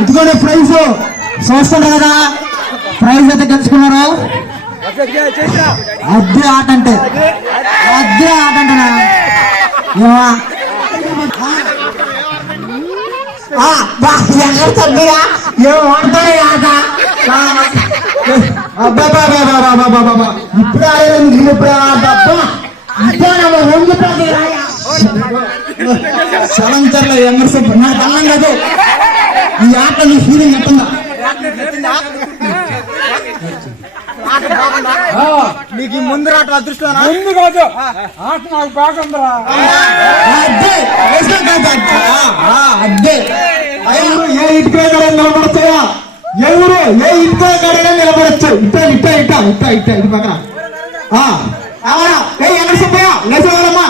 ఇదిగోండి ప్రైజ్ చూస్తుండే కదా, ప్రైజ్ అయితే గెలుచుకున్నారు. అద్దె ఆట అంటే అంటేనా చలంచర్ల ఎమర్సెంట్ నాకు అన్నం కాదు. ఈ ఆట నీ ఫీలింగ్ ఎట్టుందా? నీకు ముందు ఆట అదృష్టం ముందు కాదు, ఆట నాకు బాగుందిరా. అద్దే ఏ ఇటుక నిలబడతాయా? ఎవరు ఏ ఇటుక నిలబడచ్చు? ఇట్ట ఇటు పక్కన ఎమర్సెంట్ లేచేవాళ్ళమ్మా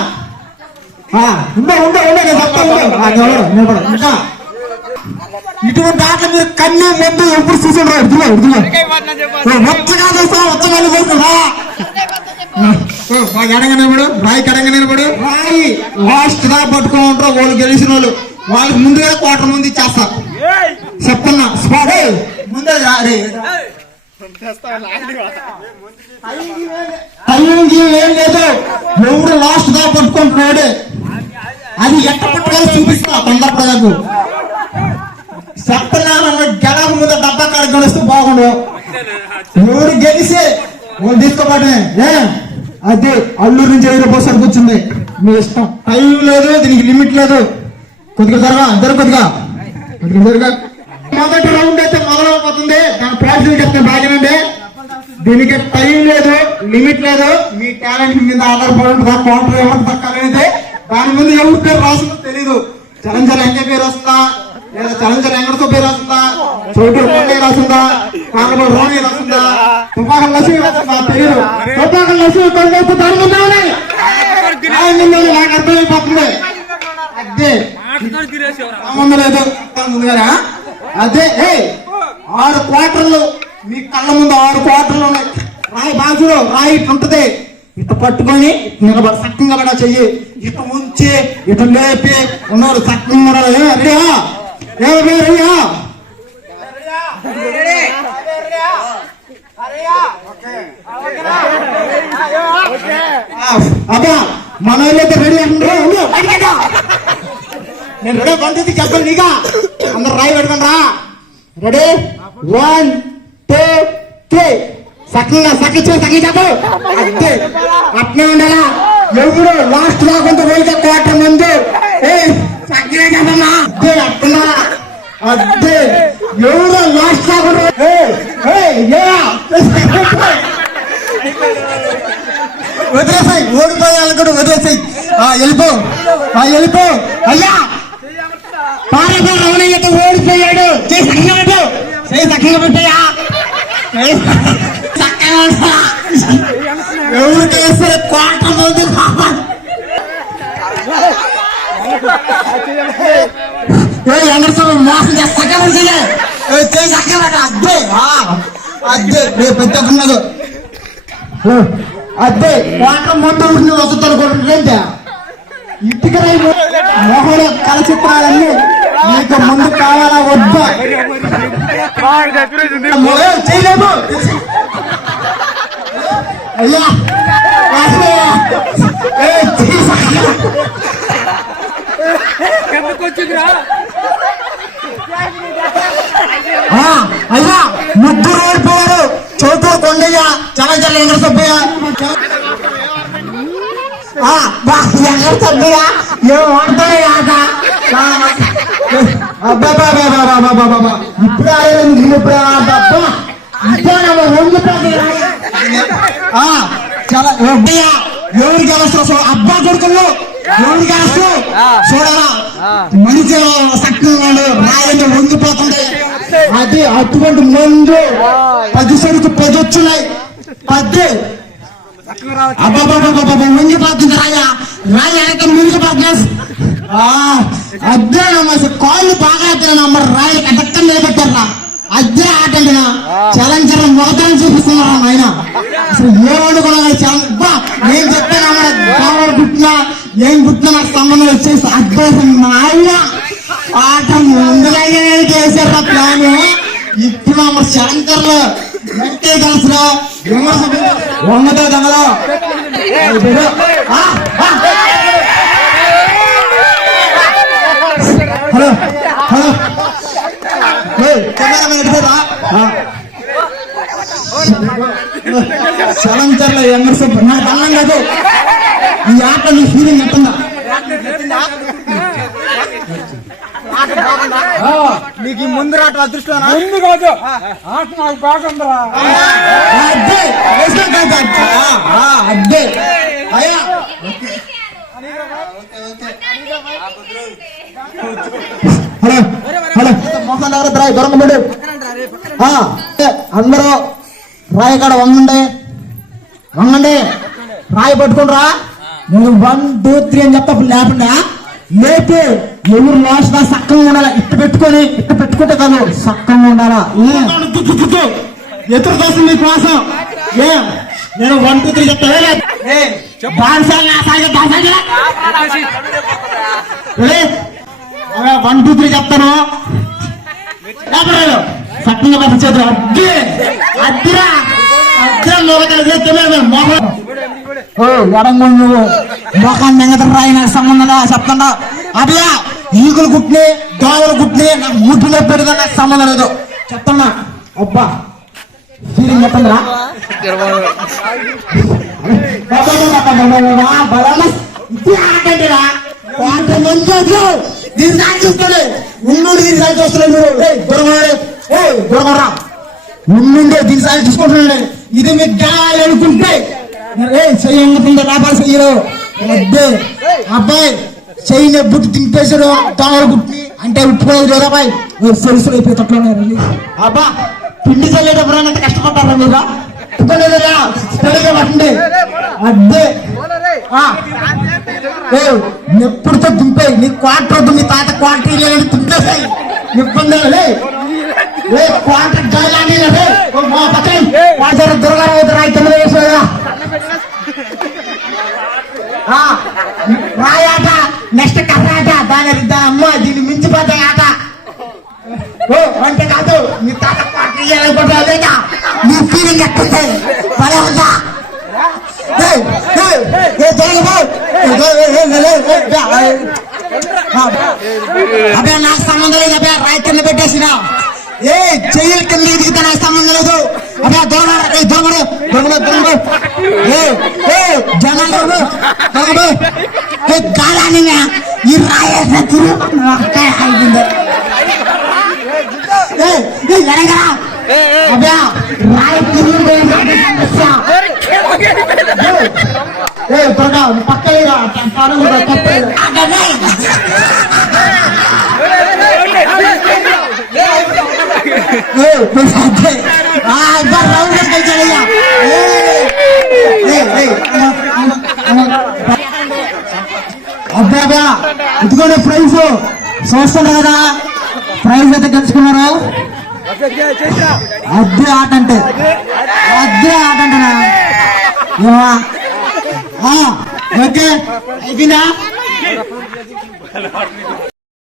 ఇటువంటి ఆటలు మీరు కన్ను ముందు ఎప్పుడు చూసాడు? రాయి కడంగా నిలబడు. రాయి లాస్ట్ దా పట్టుకుని ఉంటారు వాళ్ళు, గెలిచిన వాళ్ళు. వాళ్ళకి ముందుగా క్వార్టర్ ముందు ఇచ్చేస్తారు. చెప్తున్నా ముందే ఏం లేదు. ఎవరు లాస్ట్ దా పట్టుకుంటున్నాడు అది ఎట్ట పట్టుకొని చూపిస్తా తొందరపడకు. చెప్తున్నాను గెలక ముందు డబ్బా కాడ గెలిస్తే బాగుండు. ఎవరు గెలిచి వాళ్ళు తీసుకోబడే అది అల్లూరు నుంచి పోసాడు కూర్చుంది. మీ ఇష్టం. టైం లేదు, దీనికి లిమిట్ లేదు. కొద్దిగా కొద్దిగా మొదటి రౌండ్ అయితే మొదలైపోతుంది. దాని ప్రాక్టీస్ చెప్తే బాగానండి. దీనికి టైం లేదు, లిమిట్ లేదు. మీ టాలెంట్ మీద ఆధారపడి ఉంటుంది. కౌంటర్ ఎవరు దక్కాలనేది దాని ముందు ఎవరి పేరు రాస్తుందో తెలీదు. చలంచర్ ఎంకే పేరు వస్తుందా, లేదా చలంచర్ ఎంగడతో పేరు వస్తుందా, చౌటూరు కొండయ్య రాస్తుందా, కాకలూరు రోణి రాస్తుందా, తుపాకల లక్ష్మి రాస్తుందా తెలీదు. తుపాకల లక్ష్మి కొండైతే దాని ముందు నాకు అర్థమైపోతుంది. అదే సంబంధం లేదు ముందుగానే. అదే 6 క్వార్టర్లు మీ కళ్ళ ముందు 6 క్వార్టర్లు ఉన్నాయి. రాయి బాజులో రాయి ఇటు ఉంటది. ఇటు పట్టుకొని నిలబడి సక్కంగా పడా చెయ్యి. ఇటు ముంచి ఇటు లేపి ఉన్నారు సక్కంగా అబ్బా మన అయితే రెడీ అంటారు. నేను రెడీ పంపితే చెప్పండి. నీగా అందరు రాయి పెట్టుకుని రా. రెడీ 1 2 3 సక్కంగా సక్కి చెప్పు. అంతే అట్నే ఉండాలా. ఎవరు లాస్ట్ రాకుండా పోయితే క్వార్టర్ ముందు సక్కినే చెప్పమ్మా. అదే అట్లా అదే ఎవరు లాస్ట్ రాకుండా వదిలేసాయి. ఓడిపోయాలి కూడా వదిలేసాయి. వెళ్ళిపో అయ్యా. పారేపల్లి రమణయ్యతో ఓడిపోయాడు. సక్కంగా పెట్టాయా. ఎవరికి వేస్తారు క్వార్టర్ ముందు మోసం చేస్తాక అద్దే పెద్దకున్నది. అదే క్వార్టర్ ముందు వసతులు కొట్టే ఇంటికి మోహన కళ చిత్రాలన్నీ మీకు ముందు కావాలా వద్దా చేయలేము. అయ్యా అయ్యా ముగ్గురు ఓడిపోయారు. చౌటూరు కొండయ్య, చలంచర్ల వెంకట సుబ్బయ్య. ఇప్పుడు ఎవరు గెలుస్తారు? అబ్బా కొడుకులు ఎవరు గెలుస్తారు చూడరా. మనిషి సక్కంగా రాయని వంగిపోతుంది. అది అటువంటి ముందు 10 సరుకు 10 వచ్చున్నాయి. 10 వంగిపోతుంది. రాయ మునిగిపోతుంది. అదే కాళ్ళు బాగా మరి రాయి కట్టక్క నిలబెట్టారా. అదే ఆట అంటున్నా. చలంచరం మొదలు చూపిస్తున్నారా ఆయన. అసలు ఏ వండుకున్నా నేను చెప్పాను కావాలి పుట్టినా ఏం పుట్టినా నాకు సంబంధం వచ్చేసి అద్భుతం మాయ ఆట ముందుగా చేశారు ప్లాన్. ఇప్పుడు మా శంకర్లు ఎక్కే కలిసిరా వంగతో దొంగలో హలో హలో శంకర్లు ఎమ్మర్స నాకు అన్నం కాదు. ఈ ఆట నీ ఫీలింగ్ ఎట్టుందా? నీకు ఈ ముందు రాట అదృష్టం ముందు కాదు ఆట నాకు బాగుందిరా. అద్దే అద్దే అయ్యా హలో హలో మోహన్ ఎవరు రాయి దొరకబడి అందరూ రాయి కాడ వంగండి వంగండి రాయి పట్టుకుంటారా. నేను 1 2 3 అని చెప్తా లేకుండా లేపి ఎవరు లాస్ట్ సక్కంగా ఉండాలా. ఇట్టు పెట్టుకుంటే కాదు సక్కంగా ఉండాలా. ఎదురు దోశ మీ కోసం నేను 1 2 3 చెప్తా. 1 2 3 చెప్తాను. సక్కంగా పంపించేది అద్దే అద్దిరా ఎడంగా నువ్వు మొఖాన్ని ఎంగతర రాయి నాకు సంబంధం చెప్తాడా. అట్లా ఈగులు కుట్టిని దోమలు కుట్టిని నాకు ముట్టులో పెడదా నాకు సంబంధం లేదు చెప్తున్నా. అబ్బా ఫీలింగ్ చెప్పండిరా. దీని సాగి చూస్తాడు ఉన్నోడు దీని సాగి చూస్తున్నాడు. దొరకరా ఉన్నుండే దీని సాగి చూసుకుంటున్నాడు. ఇది మీకు గాలి అనుకుంటే చెయ్యంగా లాభాలు చెయ్యరు. అబ్బాయి చెయ్యి బుట్టి తింపేశాడు దోమలు బుట్టి అంటే ఉట్టుకోలేదు లేదా అబ్బాయి సొలుసులు అయిపోయి తట్లో అబ్బా పిండి చల్లేటప్పుడు అంత కష్టపడ్డారా మీరు పట్టండి అద్దే ఎప్పుడుతో దింపే నీ క్వార్టర్ వద్దు. మీ తాత క్వార్టర్ లేదని దింపేసాయి ఇబ్బంది క్వార్టర్ గాలి దొరగారు రాయి తొమ్మిది వేసారా రాయాట నెక్స్ట్ కర్రాట దాని అమ్మ దీన్ని మించిపోతాయి ఆట. అంటే కాదు మీ తాత లేదా మీ ఫీలింగ్ ఎక్కింది భలే ఉందా. అదే నాకు సంబంధం లేదు. అదే రాయి కింద పెట్టేసిన చెయ్యల కింద దిగితే నాకు సంబంధం లేదు. అదే దొంగడు జనాలు గాలాని ఈ రాయేసిన తిరుగుతుంది. అదే రాయి తిరిగి పక్క అబ్బా ఇదిగోండి ప్రైజ్ చూస్తున్నా కదా. ప్రైజ్ అయితే గెలుచుకున్నారు. అద్దె ఆట అంటే అంటేనా ఓకే అయిపోయిందా.